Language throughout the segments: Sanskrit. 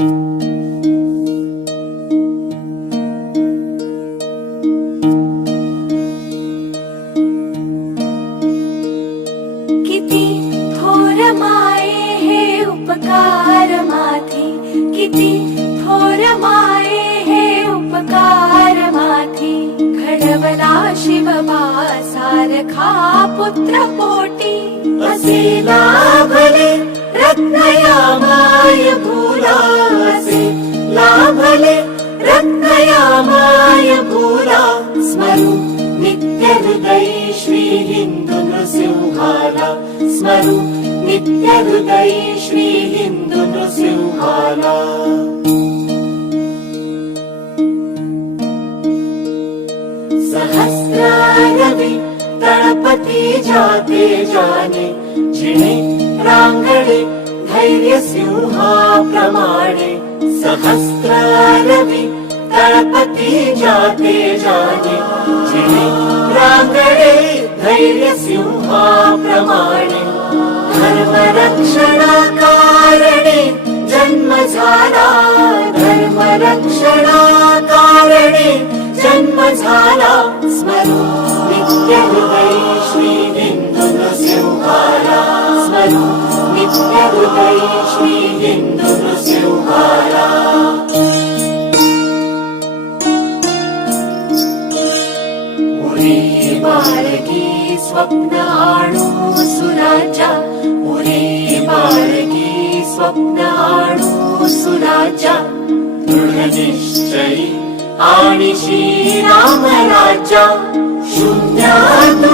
थोर माये उपकार माथी किती थोर माये उपकार माथी. घडवला शिवबा सारखा पुत्र पोटी. असे लाभले रत्नया माय स्मरू नित्य हृदय श्री हिंदू नृसिंहाला सहस्रारवि तळपती जाते जाने जिणे रांगणे धैर्य सिंहाप्रमाणे सहस्रारवि तळपती जाते जाने जिणे रांगणे धैर्य सिंहाप्रमाणे धर्मरक्षणाकारणे जन्म झाला धर्मरक्षणाकारणे जन्म झाला स्मरू नित्य हृदय श्री हिंदू नृसिंहाला स्मरू नित्य हृदय श्री हिंदू नृसिंहाला उरे बाळगी स्वप्न आणू सुराजा उरे बाळगी स्वप्न आणू सुराजा दृढ निश्चयी आणि श्रीराम राजा शून्यातुनी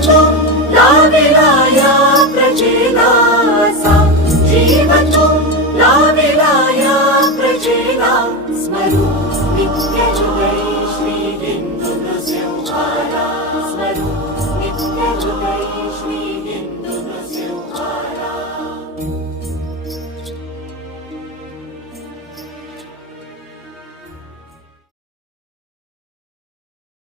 चो नानिलाया प्रचेदासा। वचो नानिलाया प्रचेता स्मरु नित्यजुयोगेन्दुचार नित्यज